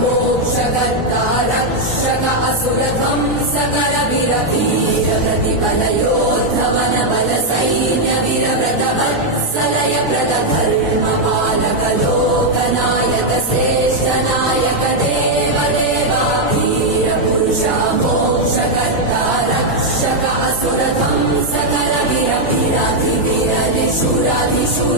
मोक्षकर्ता रक्षक असुरध्वंसकर वीर प्रतिबलयोद्धवन बल सैन्य वीरव्रत वत्सलय प्रद धर्मपालक लोकनायक श्रेष्ठ नायक देव देवा वीर पुरुष मोक्षकर्ता रक्षक असुरध्वंसकर वीर वीराधिवीर निशूराधिशूर